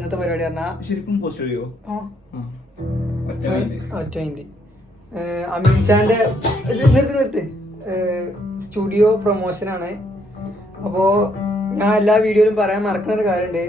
ഇന്നത്തെ പരിപാടി പറഞ്ഞാൽ ശരിക്കും പോസ്റ്റ് ചെയ്യോ? ഒറ്റ മൈൻഡ് അമീൻഷാന്റെ നിർത്ത് സ്റ്റുഡിയോ പ്രൊമോഷനാണ്. അപ്പോൾ ഞാൻ എല്ലാ വീഡിയോയിലും പറയാൻ മറക്കുന്ന ഒരു കാര്യമുണ്ട്.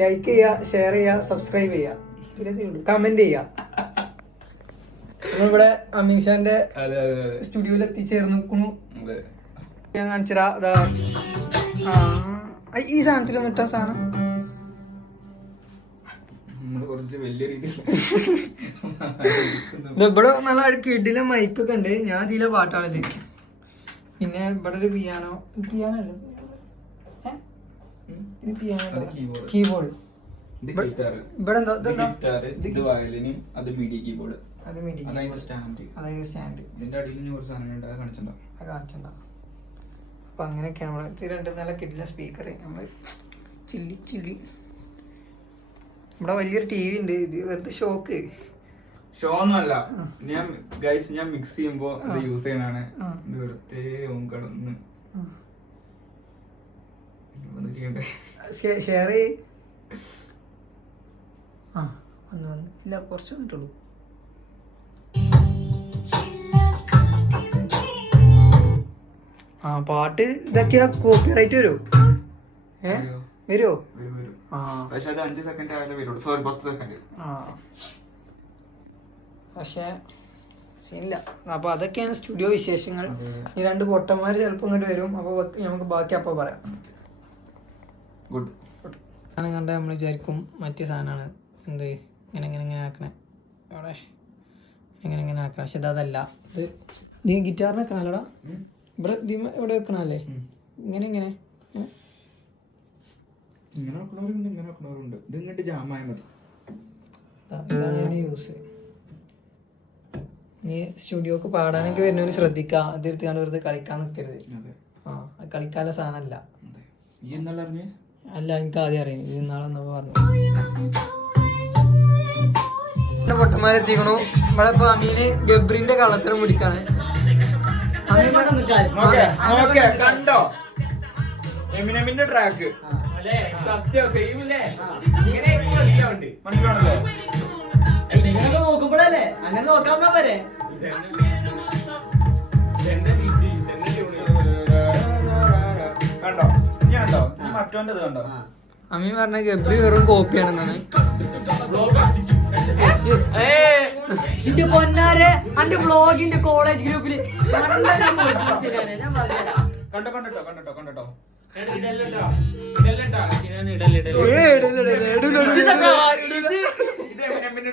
ലൈക്ക് ചെയ്യുക, ഷെയർ ചെയ്യുക, സബ്സ്ക്രൈബ് ചെയ്യുക, കമന്റ് ചെയ്യുക. നമ്മളിവിടെ അമീൻഷാന്റെ സ്റ്റുഡിയോയിൽ എത്തിച്ചേർന്നു. ഞാൻ കാണിച്ചതാ ഈ സാധനത്തിൽ വന്നിട്ടാ സാധനം ഇവിടെ നല്ല കിടില മൈക്കൊക്കെ ഉണ്ട്. ഞാൻ ഇതിലെ പാട്ടാളല്ലേ. പിന്നെ ഇവിടെ ഒരു പിയാനോ അല്ലേ കീബോർഡ്. ഇവിടെ അപ്പൊ അങ്ങനെയൊക്കെയാണ് നമ്മള് രണ്ട് നല്ല കിടില സ്പീക്കർ. നമ്മള് ചില്ലി ഇവിടെ വലിയൊരു ടി വി ഉണ്ട്. ഇത് വെറുതെ ഷോക്ക് ഷോ ഒന്നുമല്ല. ഞാൻ മിക്സ് ചെയ്യുമ്പോ അത് യൂസ് ചെയ്യണാണ്. ഇത് വെറുതെ കടന്ന് ഷെയർ ഇല്ല കുറച്ച് വന്നിട്ടുള്ളൂ. പാട്ട് ഇതൊക്കെയാ കോപ്പിറൈറ്റ് വരുമോ? വരുമോ? പക്ഷെ അത് 5 സെക്കൻഡ് ആയാലും വരുള്ളൂ. Sorry 10 second. പക്ഷെ ശരിയില്ല. അപ്പൊ അതൊക്കെയാണ് സ്റ്റുഡിയോ വിശേഷങ്ങൾ. ഈ രണ്ട് പൊട്ടന്മാര് ചിലപ്പോ ഇങ്ങോട്ട് വരും. അപ്പൊ നമുക്ക് ബാക്കി അപ്പൊ പറയാം. ഗുഡ് കണ്ട നമ്മൾ വിചാരിക്കും മറ്റു സാധനമാണ്. എന്ത് ഇങ്ങനെ ആക്കണേ അവിടെ എങ്ങനെ ആക്കണം. പക്ഷെ അതല്ല. ഇത് ഗിറ്റാറിന് വെക്കണല്ലോടാ. ഇവിടെ ഇവിടെ വെക്കണല്ലേ. ഇങ്ങനെ ഇതാണ് യൂസ്. നീ സ്റ്റുഡിയോക്ക് പാടാനൊക്കെ വരുന്നവര് ശ്രദ്ധിക്കുക. അത് എടുത്തുകൊണ്ട് വെറുതെ കളിക്കാൻ നിൽക്കരുത്. കളിക്കാനുള്ള സാധനമല്ല. അല്ല എനിക്ക് ആദ്യം അറിയാം. ഇത് ഇന്നാളെന്നാ പറഞ്ഞു. പൊട്ടന്മാരെത്തിക്കണു. ഇവിടെ ഇപ്പൊ അമീന് ഗബ്രിന്റെ കള്ളത്തരം പിടിക്കാണ്. കണ്ടോ എമിനെമിന്റെ ട്രാക്ക് മനസ്സിലാണല്ലോ. നോക്കുമ്പോഴല്ലേ അങ്ങനെ നോക്കാന്നാ പോരെ. കണ്ടോ കണ്ടോ മറ്റോന്റെ കണ്ടോ. അമ്മീ പറഞ്ഞ ഗബ്രി വെറും കോപ്പിയാണെന്നാണ്. എന്റെ പൊന്നാരെ എന്റെ വ്ളോഗിന്റെ കോളേജ് ഗ്രൂപ്പില് കണ്ടോ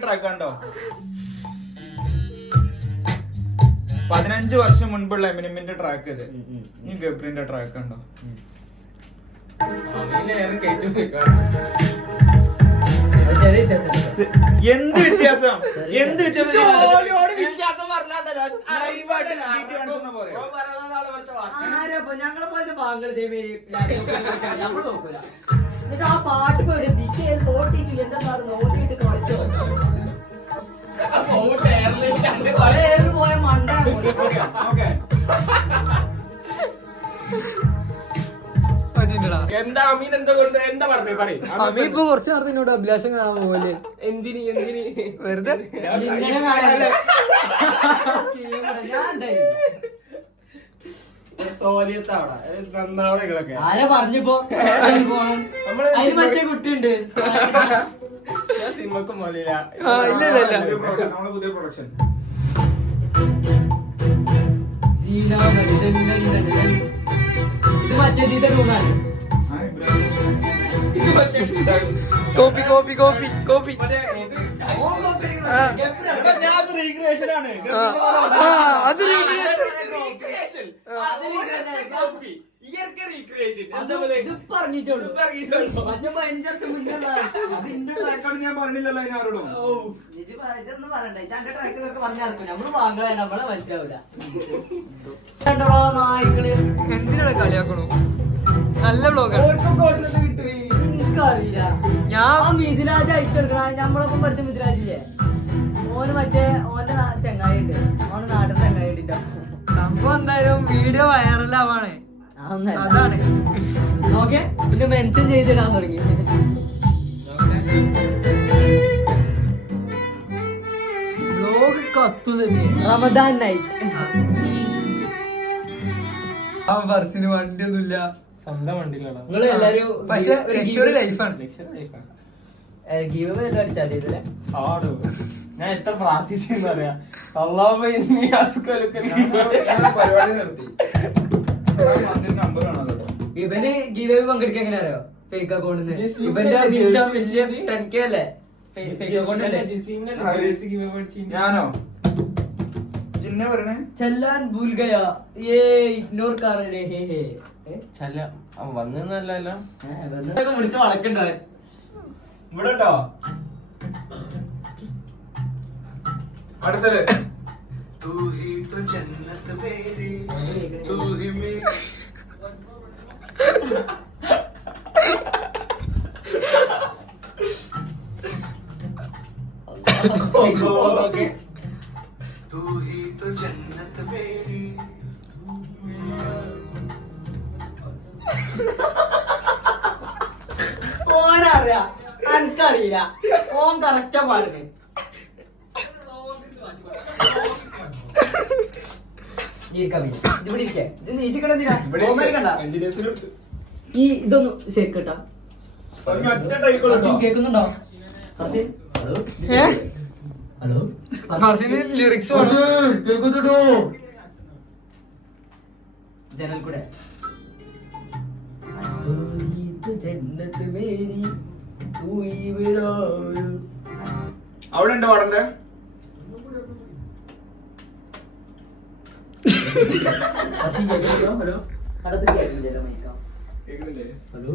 ട്രാക്ക് കണ്ടോ. 15 വർഷം മുൻപുള്ള എമിനെമിന്റെ ട്രാക്ക് ഇത്. ഈ ഗബ്രിന്റെ ട്രാക്ക് കണ്ടോ. എന്ത് വ്യത്യാസം ഞങ്ങളെ പോലത്തെ ഭാഗങ്ങൾ എന്നിട്ട് ആ പാട്ട് പോയിട്ട് നോട്ടിട്ട് എന്താ നോട്ടിട്ട് കളിച്ചോ പോയ മണ്ടാണ്. എന്താ അമീൻ എന്താ പറഞ്ഞു പറയും. അമീൻ ഇപ്പൊ കുറച്ച് നേരത്തെ എന്നോട് അഭിലാഷം കാണാൻ പോകല്ലേ. എന്തിന് വെറുതെ ആരെ പറഞ്ഞപ്പോ അതിന് മറ്റേ കുട്ടിയുണ്ട്. സിനിമക്കും പോലില്ല. പുതിയ പ്രൊഡക്ഷൻ ഇത് മറ്റേ റൂമാണ്. കോപ്പി ഞാൻ പറഞ്ഞില്ലല്ലോ അതിനാരോടും. നായ്ക്കള് എന്തിനാണ് കളിയാക്കണു. നല്ല ബ്ലോഗാണ്. എനിക്കറിയില്ല. ഞാൻ മിഥിലാജ് അയച്ചെടുക്കണ. നമ്മളൊപ്പം പഠിച്ച മിഥിലാജില്ലേ ഓന് മറ്റേ ഓന്റെ ചങ്ങായി ഉണ്ട്. ഓന്റെ നാട്ടിൽ ചങ്ങായി ഉണ്ട്. സംഭവം എന്തായാലും വീഡിയോ വൈറലാവാണ്. അതാണ് ഓക്കെ. പിന്നെ മെൻഷൻ ചെയ്തിടാൻ തുടങ്ങി. വ്ലോഗ് കത്തു തന്നെ റമദാൻ നൈറ്റ്. ആ ബസ്സിന് വണ്ടിയൊന്നുമില്ല, സ്വന്തം വണ്ടിയിലാണ്. നിങ്ങള് എല്ലാരും പക്ഷെ ലക്ഷറി ലൈഫാണ്. ഗീവ് അവേ എല്ലാം അടിച്ചാൽ ഇതിലെ ആടോ ഞാൻ എത്ര പ്രാർത്ഥിച്ചെന്ന് പറയാ. അള്ളാഹുമ്മ ഇന്നി അസ്അലുക പരിപാടി നിർത്തി. നമ്പർ വേണം കേട്ടോ. ഇവന് ഗീവ് അവേ പങ്കെടുക്കാൻ എങ്ങനെ അറിയോ? ഫേക്ക് അക്കൗണ്ടിന്. ജെസ്സി ഇവന്റെ ജെസ്സി 10K അല്ലേ ഫേക്ക് അക്കൗണ്ട് അല്ലേ? ഞാനോ ജിന്നെ പറയണേ ചല്ലാൻ ഭൂൽ ഗയാ യേ ഇഗ്നോർ കർ രഹേ ഹേ. ചല്ല വന്നല്ലോ. ഇതൊക്കെ വിളിച്ച് വളക്കണ്ടാവൻ. ഇവിടെ കേട്ടോ. അടുത്തത് ഓനറിയാ എനിക്കറിയില്ല. ഓൻ കറക്റ്റാ പാടുന്നത്. ഈ ഇതൊന്നും ശരിക്കട്ടാ ഒറ്റ ടൈപ്പ് കേൾക്കുന്നുണ്ടോ? ഹലോ ലിറിക്സ് ജനൽ കൂടെ അവിടെ ഉണ്ട് പാടണ്ടേ? ഹലോ കേൾക്കുന്നില്ലേ? ഹലോ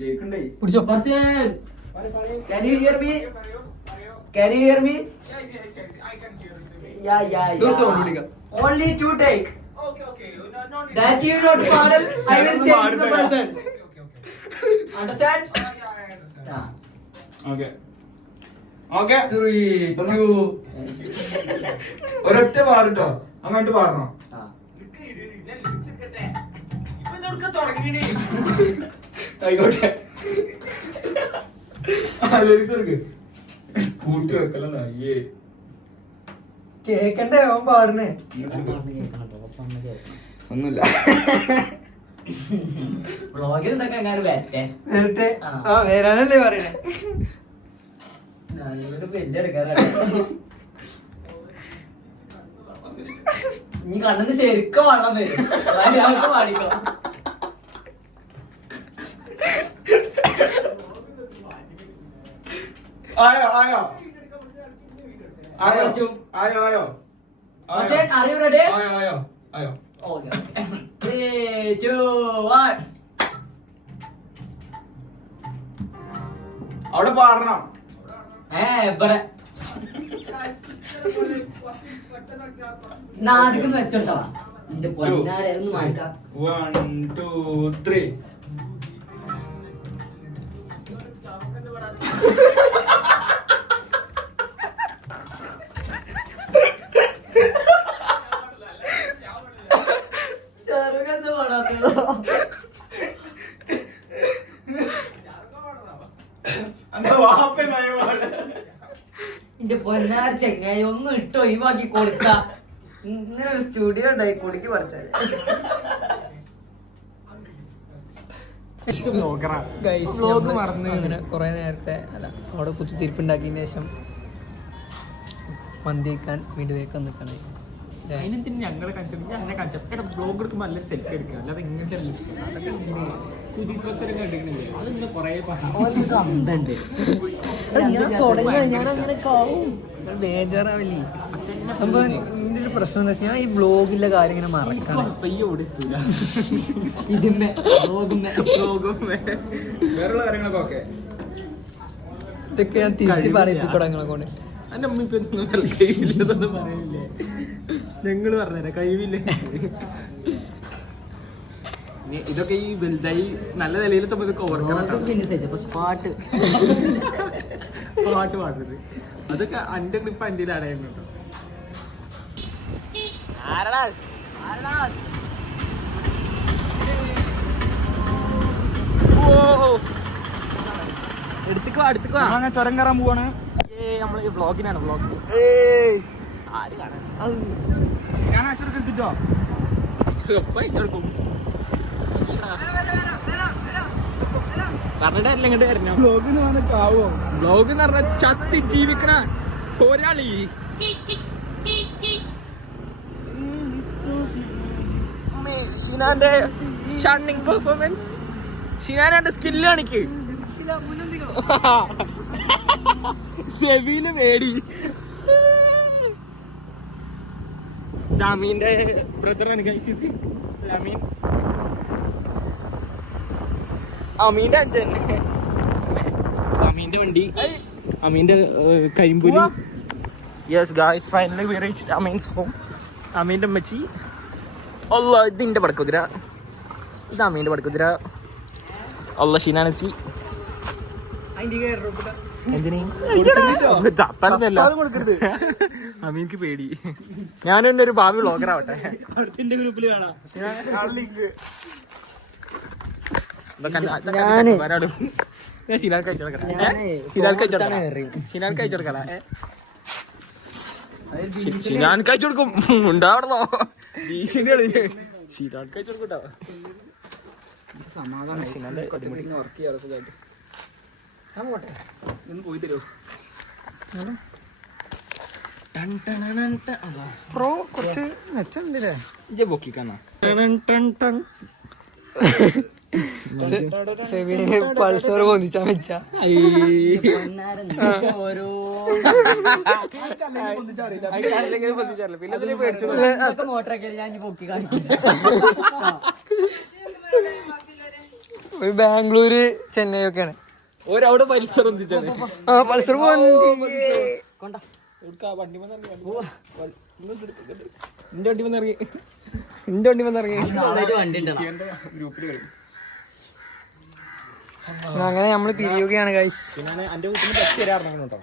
കേൾക്കണ്ടേ? പിടിച്ചോ. Can you hear me? Can you hear me? Yeah. ഒരു sound പിടിക്കാം. Only 2 take. That you not model, I will change the person. Understand? Okay okay 3, 2. ഒരൊറ്റ പാടിട്ടോ. അങ്ങോട്ട് പാടണോ? ആയിക്കോട്ടെ. കൂട്ടി വെക്കലെന്നാ. കേക്കണ്ടേ അവൻ പാടണേ? ഒന്നുമില്ല. വ്ളോഗിൽ ഇതൊക്കെ അങ്ങനെ വരട്ടെ. വരട്ടെ. ആ വരാനല്ലേ പറയണേ. വലിയ എടുക്കാറാണ്. ഇനി കണ്ണിന്ന് ശരിക്കും വെള്ളം വരും. ഞങ്ങൾക്ക് പാടിക്കണം. ആയോ ആയോ ആയോ പറ്റും. ആയോ ആയോ Are you ready? ആയോ ആയോ ആയോ. Okay. 3, 2, 1. അവിടെ പാടണം. ഇവിടെ നാദിക്കൊന്ന് വെച്ചോട്ടാ. എന്റെ പൊന്നാരെ ഒന്ന് മാറ്റാം. 1 2 3. എന്റെ പൊന്നാർ ചെങ്ങായി ഒന്ന് ഇട്ടോ ഒഴിവാക്കി കൊടുക്ക. ഇങ്ങനെ ഒരു സ്റ്റുഡിയോ ഉണ്ടായി കുളിക്ക് പറിച്ചാല്. അങ്ങനെ കുറെ നേരത്തെ അല്ല അവിടെ കുത്തിത്തിരിപ്പുണ്ടാക്കിയതിന് ശേഷം മന്തി വെക്കാൻ വീട്ടിലേക്ക് വന്നിട്ടാണ്. അതിനെന്തിന് ഞങ്ങളെ ബ്ലോഗ് എടുക്കുമ്പോൾ നല്ലൊരു സെൽഫി എടുക്കുക. അല്ലാതെ ഇങ്ങോട്ട് സുദീപ് ഭക്തരും കണ്ടിട്ടില്ലേ? അതിങ്ങനെ കൊറേ അന്തണ്ട്. ബേജാറാവില്ലേ സംഭവം. ഇതിന്റെ ഒരു പ്രശ്നം എന്താ വെച്ചാൽ ഈ വ്ളോഗിലെ കാര്യം ഇങ്ങനെ മറക്കണം. പയ്യോടെത്തൂല ഇതിന്റെ ബ്ലോഗും വേറുള്ള കാര്യങ്ങളൊക്കെ ഓക്കെ. ഇതൊക്കെ ഞാൻ തിരുത്തി പറയിപ്പിക്കൂടെ നിങ്ങളെ കൊണ്ട്. എന്റെ അമ്മ ഇപ്പൊ കഴിവില്ലെന്നൊന്നും പറയില്ലേ? ഞങ്ങള് പറഞ്ഞുതരാം കഴിവില്ല. ഇതൊക്കെ ഈ വലുതായി നല്ല നിലയിൽ നമ്മൾ ഇതൊക്കെ ഓർക്കണം. പാട്ട് പാടുന്നത് അതൊക്കെ അന്റെ ക്ലിപ്പ് അന്റെ അടയുന്നു കേട്ടോ. അടുത്തേക്ക് വാ അങ്ങനെ ചുരം കയറാൻ പോവാണ്. നമ്മള് വ്ളോഗിനാണ് വ്ളോഗിന്. ആര് കാണാൻ ഞാൻ അച്ഛനൊക്കെ എടുത്തിട്ടോ. പറഞ്ഞിട്ടല്ല ഇങ്ങോട്ട് വരണം. ബ്ലോഗ് എന്ന് പറഞ്ഞ ചാവോ? വ്ളോഗ് എന്ന് പറഞ്ഞ ചത്തി ജീവിക്കണ ഒരാളി. ഷിനാന്റെ ഷണ്ണിങ് പെർഫോമൻസ്. ഷിനാന്റെ സ്കില്ല് കാണിക്ക്. സെവിയില് പേടി. ജാമീന്റെ ബ്രദറാണ് കഴിച്ചത്. ജാമീൻ അമീന്റെ അച്ഛൻ. അമീന്റെ വണ്ടി, അമീന്റെ കരിമ്പുലി. Yes guys, finally we reached Ameen's home. അമീന്റെ അമ്മച്ചി. അല്ല, ഇതിന്റെ പടക്കുതിര. ഇത് അമീന്റെ പടക്കുതിര. അല്ല, ഷീനാനെത്തി. അമീൻക്ക് പേടി. ഞാനും എന്റെ ഒരു ഭാവി വ്ളോഗറാവട്ടെ. അടുത്തിന്റെ ഗ്രൂപ്പിൽ കാണാം. ഷിനാൻ കഴിച്ചു കൊടുക്കും. ഉണ്ടാവണോ ഭീഷണികള്. ഷിനാൻ കഴിച്ചു കൊടുക്കട്ടോ. സമാധാനം. പോയി തരുമോ? പ്രോ കുറച്ച് മെച്ചമുണ്ടല്ലേ? പൊക്കിക്കാന്നാ സെബീന് പൾസർ പൊന്നിച്ചാ വെച്ച. ഒരു ബാംഗ്ലൂര് ചെന്നൈ ഒക്കെയാണ്. ഒരവിടെ പൾസർ പൊന്തിച്ചാണ്. ആ പൾസർ പൊന്തി. എന്റെ വണ്ടി വന്നിറങ്ങി. എന്റെ വണ്ടി വന്നിറങ്ങി. ഗ്രൂപ്പിൽ കളി. അങ്ങനെ നമ്മള് പിരിയുകയാണ് ഗൈസ്. പിന്നെ എന്റെ വീട്ടിൽ നിന്ന് ബസ് വരാറുണ്ടോ?